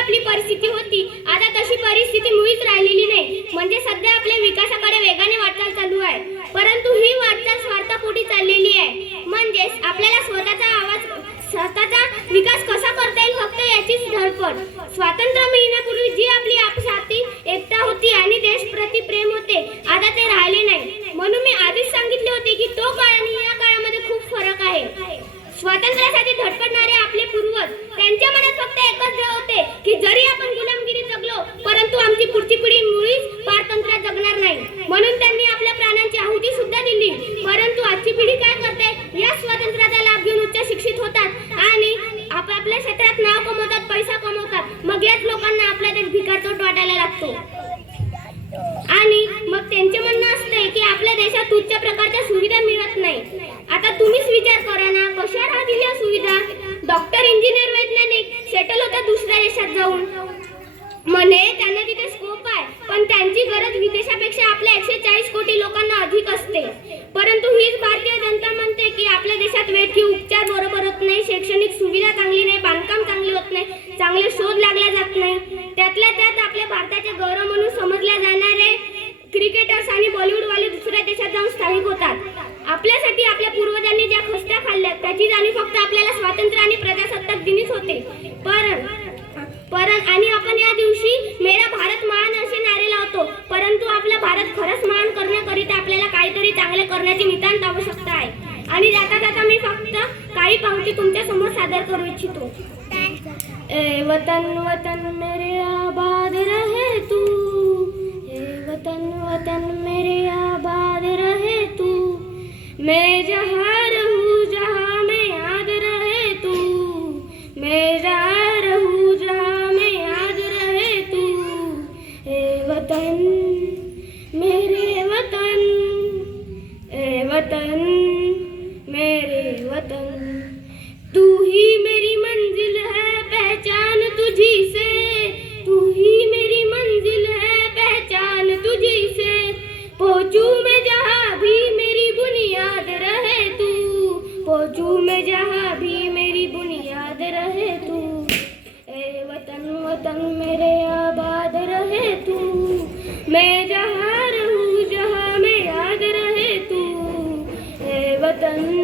आपली परिस्थिती होती. आता तशी परिस्थिती मुळीच राहिलेली नाही. म्हणजे सध्या आपल्या विकासाकडे वेगाने वाटचाल चालू आहे. परंतु ही वाटचाल स्वार्थापोटी चाललेली आहे. म्हणजेच आपल्याला स्वतःचा आवाज स्वतःचा विकास कसा करता येईल फक्त याचीच धडपड. स्वातंत्र्य मिळण्यापूर्वी जी आपली आपसाती एकता होती आणि देशप्रती प्रेम होते आता ते राहिले नाही. म्हणून मी आधीच सांगितले होते की तो काळ आणि या काळामध्ये खूप फरक आहे. स्वातंत्र्या आपल्या क्षेत्रात नाव कमवतात पैसा कमवतात. मग याच लोकांना आपला देश भिकारचोट वाटायला लागतो. आणि मग त्यांचे म्हणणं असते की आपल्या देशात उच्च प्रकारच्या सुविधा मिळत नाही. आता तुम्हीच विचार करा ना कशा राहतील या सुविधा? डॉक्टर इंजिनियर वैज्ञानिक सेटल होतात दुसऱ्या देशात जाऊन. म्हणे त्यांना तिथे स्कोप आहे पण त्यांची गरज विदेशापेक्षा आपल्या एकशे चाळीस कोटी लोकांना अधिक असते. परंतु हीच भारतीय जनता म्हणते की आपल्या देशात वैद्यकीय उपचार बरोबर होत नाही शैक्षणिक सुविधा चांगली नाही बांधकाम चांगली होत नाही चांगले शोध लागला जात नाही. त्यातल्या त्यात आपल्या भारताचे गौरव म्हणून समजल्या जाणारे क्रिकेटर्स आणि बॉलिवूडवाले दुसऱ्या देशात जाऊन स्थायिक होतात. आपल्यासाठी आपल्या पूर्वजांनी ज्या खस्त्या खाल्ल्या त्याची जाणीव फक्त आपल्याला स्वातंत्र्य आणि प्रजासत्ताक दिनीच होते. पण परत आणि आपण या दिवशी मेरा भारत महान असे नारे लावतो. परंतु आपला भारत खरंच महान करण्याकरिता आपल्याला काहीतरी चांगले करण्याची नितांत आवश्यकता आहे. आणि जाता जाता मी फक्त काही पावती तुमच्यासमोर सादर करू इच्छितो. ए वतन वतन मेरे आबाद रहे तू। ए वतन वतन मेरे आबाद रहे तू। मैं जहाँ रहूँ, जहाँ मैं याद रहे तू। मैं जहाँ रहूँ, जहाँ मैं याद रहे तू। ए वतन, मेरे वतन। ए वतन, मेरे वतन। तू ही मेरी पहचान से तू ही मेरी मंजिल है, पहचान तुझी से पहुंचू मैं जहाँ भी मेरी बुनियाद रहे तू। पहुंचू मैं जहाँ भी मेरी बुनियाद रहे तू। ए वतन वतन मेरे आबाद रहे तू। मैं जहाँ रहूँ, जहाँ मैं याद रहे तू। ए वतन